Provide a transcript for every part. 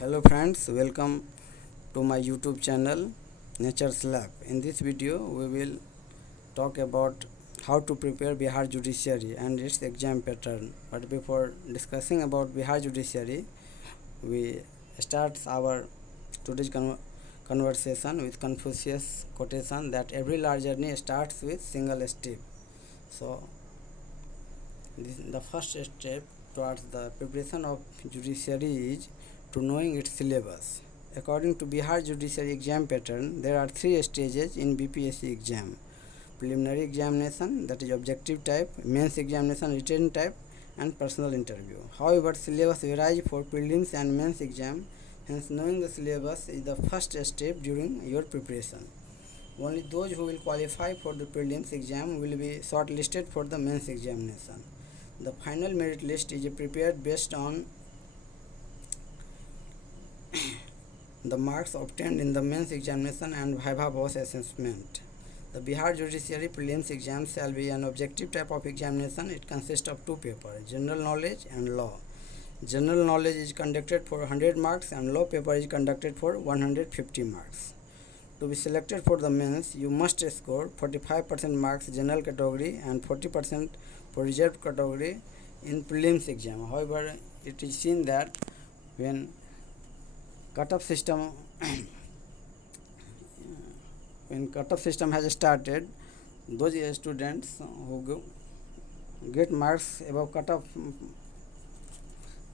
Hello friends, welcome to my YouTube channel Nature's Lab. In this video we will talk about how to prepare Bihar Judiciary and its exam pattern. But before discussing about Bihar Judiciary, we start our today's conversation with Confucius quotation that every large journey starts with single step. So the first step towards the preparation of judiciary is to knowing its syllabus. According to Bihar Judiciary exam pattern, there are three stages in BPSC exam: preliminary examination, that is objective type; mains examination, written type; and personal interview. However, syllabus varies for prelims and mains exam. Hence, knowing the syllabus is the first step during your preparation. Only those who will qualify for the prelims exam will be shortlisted for the mains examination. The final merit list is prepared based on the marks obtained in the mains examination and viva voce assessment. The Bihar Judiciary Prelims exam shall be an objective type of examination. It consists of two papers, general knowledge and law. General knowledge is conducted for 100 marks and law paper is conducted for 150 marks. To be selected for the mains, you must score 45% marks general category and 40% for reserved category in prelims exam. However, it is seen that when cutoff system has started, those students who get marks above cutoff,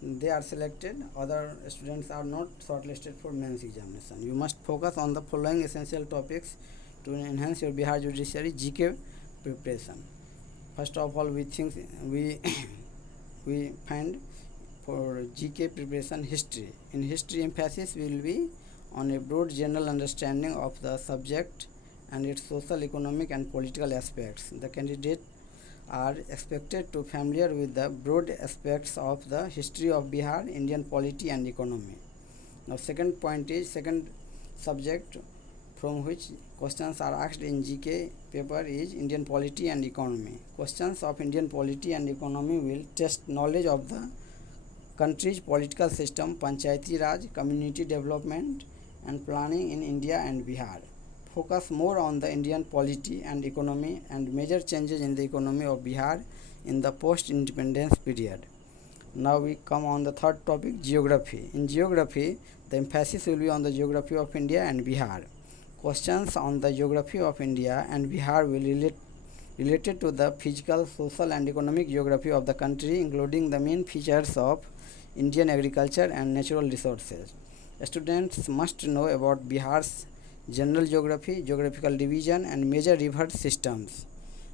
they are selected. Other students are not shortlisted for mains examination. You must focus on the following essential topics to enhance your Bihar Judiciary GK preparation. First of all, we find for GK preparation history. In history, emphasis will be on a broad general understanding of the subject and its social, economic, and political aspects. The candidates are expected to familiar with the broad aspects of the history of Bihar, Indian polity and economy. Now, second subject from which questions are asked in GK paper is Indian polity and economy. Questions of Indian polity and economy will test knowledge of the country's political system, Panchayati Raj, community development and planning in India and Bihar. Focus more on the Indian polity and economy and major changes in the economy of Bihar in the post-independence period. Now we come on the third topic, geography. In geography, the emphasis will be on the geography of India and Bihar. Questions on the geography of India and Bihar will related to the physical, social and economic geography of the country, including the main features of Indian agriculture and natural resources. Students must know about Bihar's general geography, geographical division and major river systems.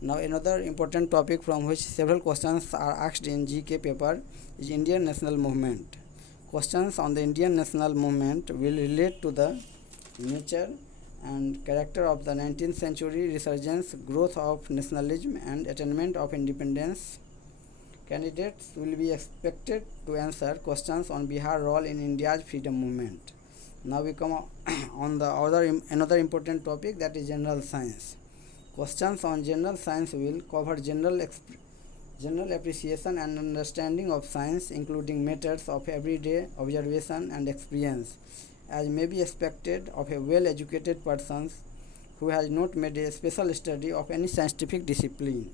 Now another important topic from which several questions are asked in GK paper is Indian national movement. Questions on the Indian national movement will relate to the nature and character of the 19th century resurgence, growth of nationalism and attainment of independence. Candidates will be expected to answer questions on Bihar role in India's freedom movement. Now we come on the another important topic, that is general science. Questions on general science will cover general appreciation and understanding of science, including methods of everyday observation and experience, as may be expected of a well-educated person who has not made a special study of any scientific discipline.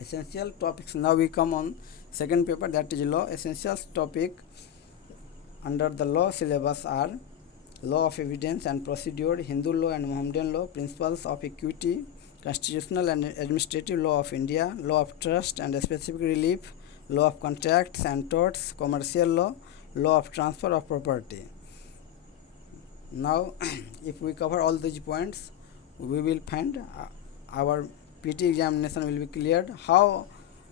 Essential topics. Now we come on second paper, that is law. Essential topic under the law syllabus are law of evidence and procedure, Hindu law and Mohammedan law, principles of equity, constitutional and administrative law of India, law of trust and specific relief, law of contracts and torts, commercial law, law of transfer of property. Now if we cover all these points, we will find our PT examination will be cleared. How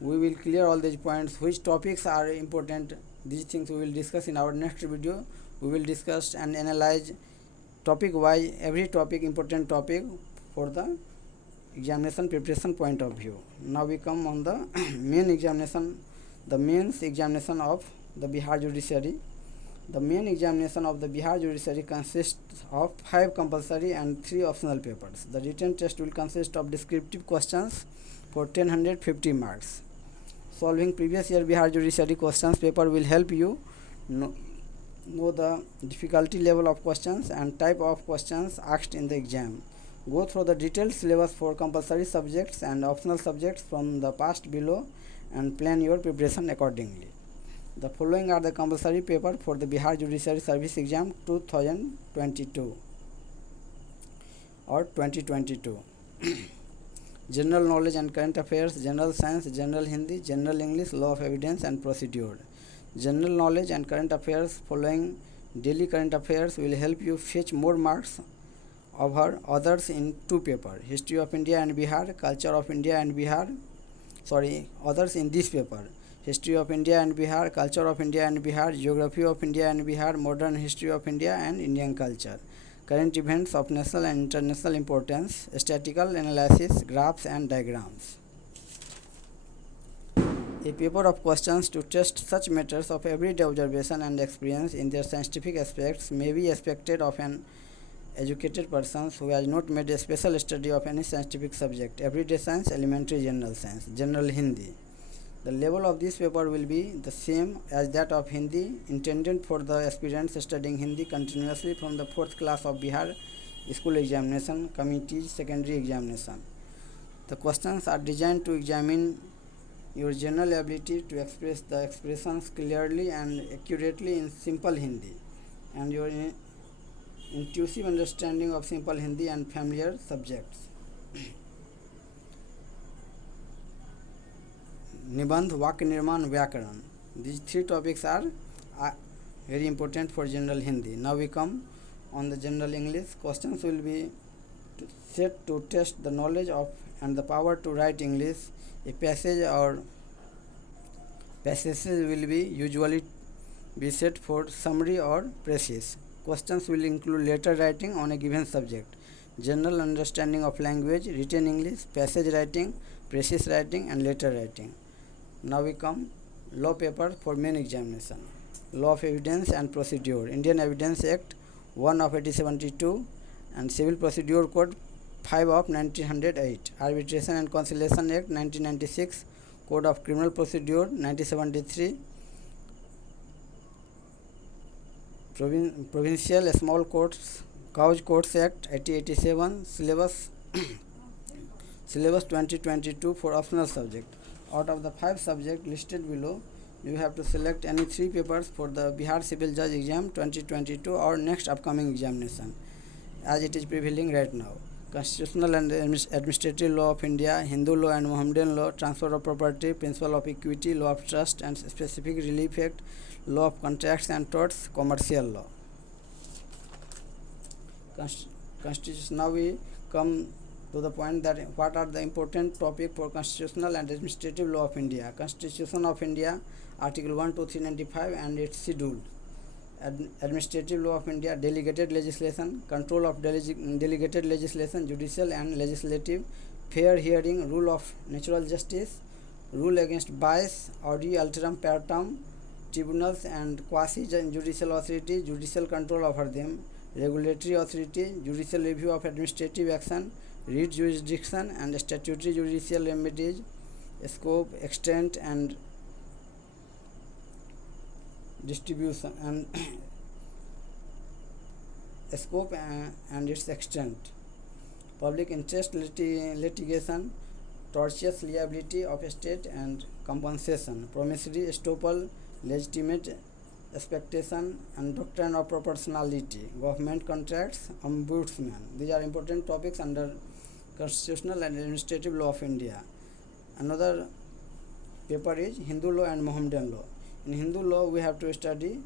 we will clear all these points, which topics are important, these things we will discuss in our next video. We will discuss and analyze topic wise every topic, important topic for the examination preparation point of view. Now we come on the main examination, the mains examination of the Bihar Judiciary. The main examination of the Bihar Judiciary consists of 5 compulsory and 3 optional papers. The written test will consist of descriptive questions for 1,050 marks. Solving previous year Bihar Judiciary questions paper will help you know the difficulty level of questions and type of questions asked in the exam. Go through the detailed syllabus for compulsory subjects and optional subjects from the past below and plan your preparation accordingly. The following are the compulsory paper for the Bihar Judiciary Service Exam 2022 or 2022. General knowledge and current affairs, general science, general Hindi, general English, law of evidence and procedure. General knowledge and current affairs. Following daily current affairs will help you fetch more marks over others in two papers: History of India and Bihar, Culture of India and Bihar. Others in this paper: History of India and Bihar, Culture of India and Bihar, Geography of India and Bihar, Modern History of India and Indian Culture. Current events of national and international importance, statistical analysis, graphs and diagrams. A paper of questions to test such matters of everyday observation and experience in their scientific aspects may be expected of an educated person who has not made a special study of any scientific subject: everyday science, elementary general science, general Hindi. The level of this paper will be the same as that of Hindi, intended for the aspirants studying Hindi continuously from the 4th class of Bihar School Examination Committee's secondary examination. The questions are designed to examine your general ability to express the expressions clearly and accurately in simple Hindi, and your intuitive understanding of simple Hindi and familiar subjects. निबंध, वाक्य निर्माण, व्याकरण. These three topics are very important for general Hindi. Now we come on the general English. Questions will be set to test the knowledge of and the power to write English. A passage or passages will be usually be set for summary or preface. Questions will include letter writing on a given subject, general understanding of language, written English, passage writing, preface writing and letter writing. Now we come law paper for main examination. Law of evidence and procedure. Indian Evidence Act 1 of 1872 and Civil Procedure Code 5 of 1908. Arbitration and Conciliation Act 1996. Code of Criminal Procedure 1973. Provincial Small Courts Cause Courts Act 1887. Syllabus 2022 for optional subject. Out of the 5 subjects listed below, you have to select any 3 papers for the Bihar Civil Judge Exam 2022 or next upcoming examination, as it is prevailing right now. Constitutional and Administrative Law of India, Hindu Law and Mohammedan Law, Transfer of Property, Principle of Equity, Law of Trust and Specific Relief Act, Law of Contracts and Torts, Commercial Law. Now we come to the point that what are the important topic for constitutional and administrative law of India. Constitution of India, Article 1 to 395 and its schedule. Administrative law of India, delegated legislation, control of delegated legislation, judicial and legislative, fair hearing, rule of natural justice, rule against bias, audi alteram partem, tribunals and quasi-judicial authority, judicial control over them, regulatory authority, judicial review of administrative action, writ jurisdiction and statutory judicial remedies, scope, extent and distribution and scope and its extent, public interest litigation, tortious liability of state and compensation, promissory estoppel, legitimate expectation and doctrine of proportionality, government contracts, ombudsman. These are important topics under constitutional and administrative law of India. Another paper is Hindu law and Mohammedan law. In Hindu law we have to study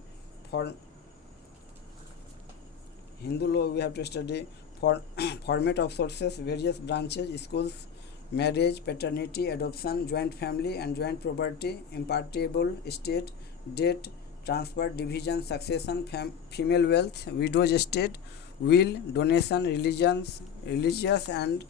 format of sources, various branches, schools, marriage, paternity, adoption, joint family and joint property, impartible estate, debt, transfer, division, succession, female wealth, widow's estate, will, donation, religious and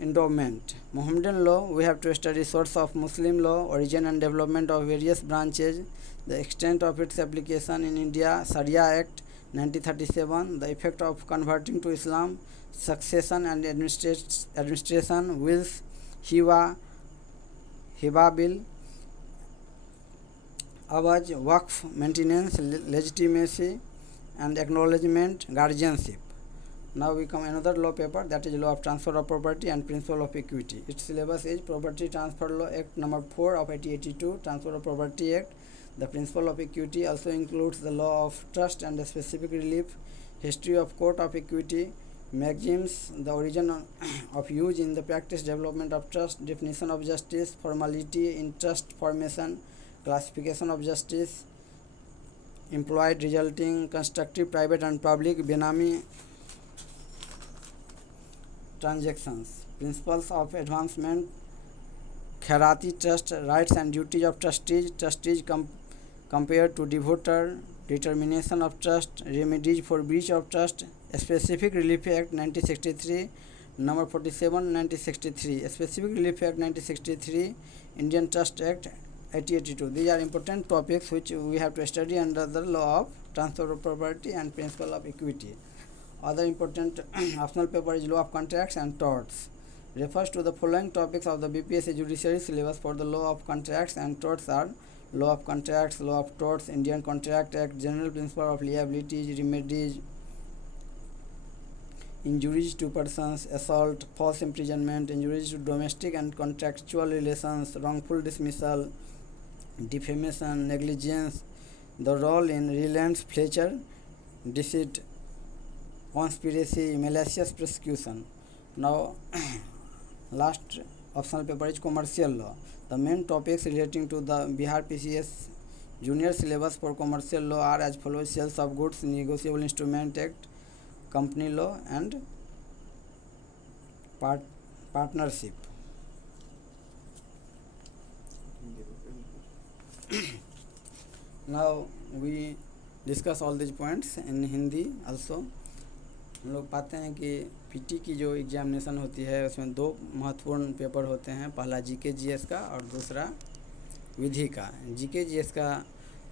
endowment. Mohammedan law we have to study source of Muslim law, origin and development of various branches, the extent of its application in India, Sharia Act 1937, the effect of converting to Islam, succession and administration, wills, hiba bill, awaj, waqf, maintenance, legitimacy, and acknowledgement guardianship. Now we come another law paper, that is law of transfer of property and principle of equity. Its syllabus is Property Transfer Law Act number 4 of 1882, Transfer of Property Act. The principle of equity also includes the law of trust and the specific relief, history of court of equity, maxims, the origin of use in the practice, development of trust, definition of justice, formality in trust formation, classification of justice, employed resulting, constructive, private and public, benami transactions, principles of advancement, khairati trust, rights and duties of trustees compared to devoter, determination of trust, remedies for breach of trust, Specific Relief Act 1963, number 47 1963, Specific Relief Act 1963, Indian Trust Act 1882. These are important topics which we have to study under the law of transfer of property and principle of equity. Other important optional paper is law of contracts and torts. Refers to the following topics of the BPSC judiciary syllabus for the law of contracts and torts are law of contracts, law of torts, Indian Contract Act, general principle of liabilities, remedies, injuries to persons, assault, false imprisonment, injuries to domestic and contractual relations, wrongful dismissal, defamation, negligence, the role in Reliance Fletcher, deceit, conspiracy, malicious prosecution. Now last optional paper is commercial law. The main topics relating to the Bihar PCS junior syllabus for commercial law are as follows: sales of goods, negotiable instrument act, company law and partnership. Now we discuss all these points in Hindi also. हम लोग पाते हैं कि PT की जो examination होती है उसमें दो महत्वपूर्ण पेपर होते हैं, पहला जीके जीएस का और दूसरा विधि का। जीके जीएस का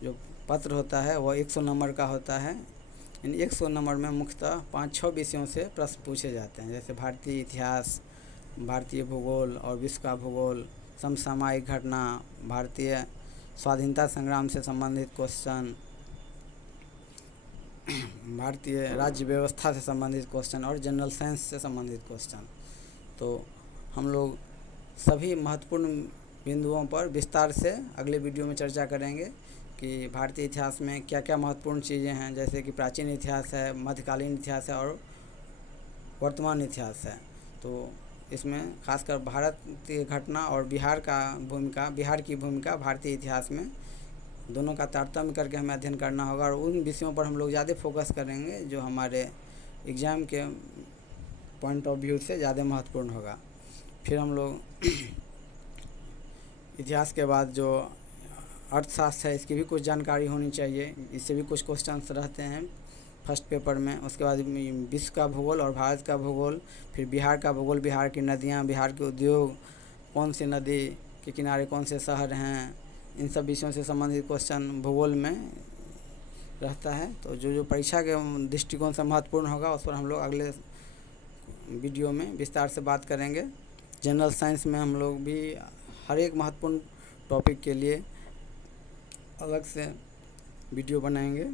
जो पत्र होता है वह 100 नंबर का होता है। इन 100 नंबर में मुख्यतः 5-6 विषयों से प्रश्न पूछे जाते हैं, जैसे भारतीय इतिहास, भारतीय भूगोल और विश्व का भूगोल, समसामयिक घटना, भारतीय स्वाधीनता संग्राम से संबंधित क्वेश्चन, भारतीय राज्य व्यवस्था से संबंधित क्वेश्चन और जनरल साइंस से संबंधित क्वेश्चन। तो हम लोग सभी महत्वपूर्ण बिंदुओं पर विस्तार से अगले वीडियो में चर्चा करेंगे कि भारतीय इतिहास में क्या क्या महत्वपूर्ण चीज़ें हैं, जैसे कि प्राचीन इतिहास है, मध्यकालीन इतिहास है और वर्तमान इतिहास है। तो इसमें खासकर भारतीय घटना और बिहार की भूमिका भारतीय इतिहास में दोनों का तारतम्य करके हमें अध्ययन करना होगा और उन विषयों पर हम लोग ज़्यादा फोकस करेंगे जो हमारे एग्ज़ाम के पॉइंट ऑफ व्यू से ज़्यादा महत्वपूर्ण होगा। फिर हम लोग इतिहास के बाद जो अर्थशास्त्र है इसकी भी कुछ जानकारी होनी चाहिए, इससे भी कुछ क्वेश्चंस रहते हैं फर्स्ट पेपर में। उसके बाद विश्व का भूगोल और भारत का भूगोल, फिर बिहार का भूगोल, बिहार की नदियाँ, बिहार के उद्योग, कौन सी नदी के किनारे कौन से शहर हैं, इन सब विषयों से संबंधित क्वेश्चन भूगोल में रहता है। तो जो परीक्षा के दृष्टिकोण से महत्वपूर्ण होगा उस पर हम लोग अगले वीडियो में विस्तार से बात करेंगे। जनरल साइंस में हम लोग भी हर एक महत्वपूर्ण टॉपिक के लिए अलग से वीडियो बनाएंगे।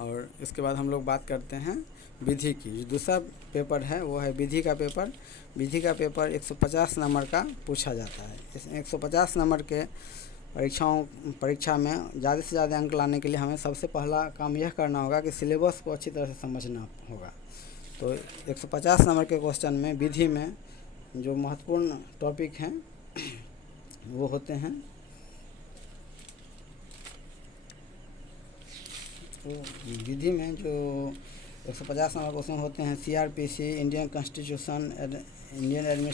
और इसके बाद हम लोग बात करते हैं विधि की। जो दूसरा पेपर है वो है विधि का पेपर। विधि का पेपर 150 नंबर का पूछा जाता है। इस 150 नंबर के परीक्षा में ज़्यादा से ज़्यादा अंक लाने के लिए हमें सबसे पहला काम यह करना होगा कि सिलेबस को अच्छी तरह से समझना होगा। तो 150 नंबर के क्वेश्चन में विधि में जो महत्वपूर्ण टॉपिक हैं वो होते हैं, तो विधि में जो 150 नंबर क्वेश्चन होते हैं CRPC, Indian constitution, Indian administration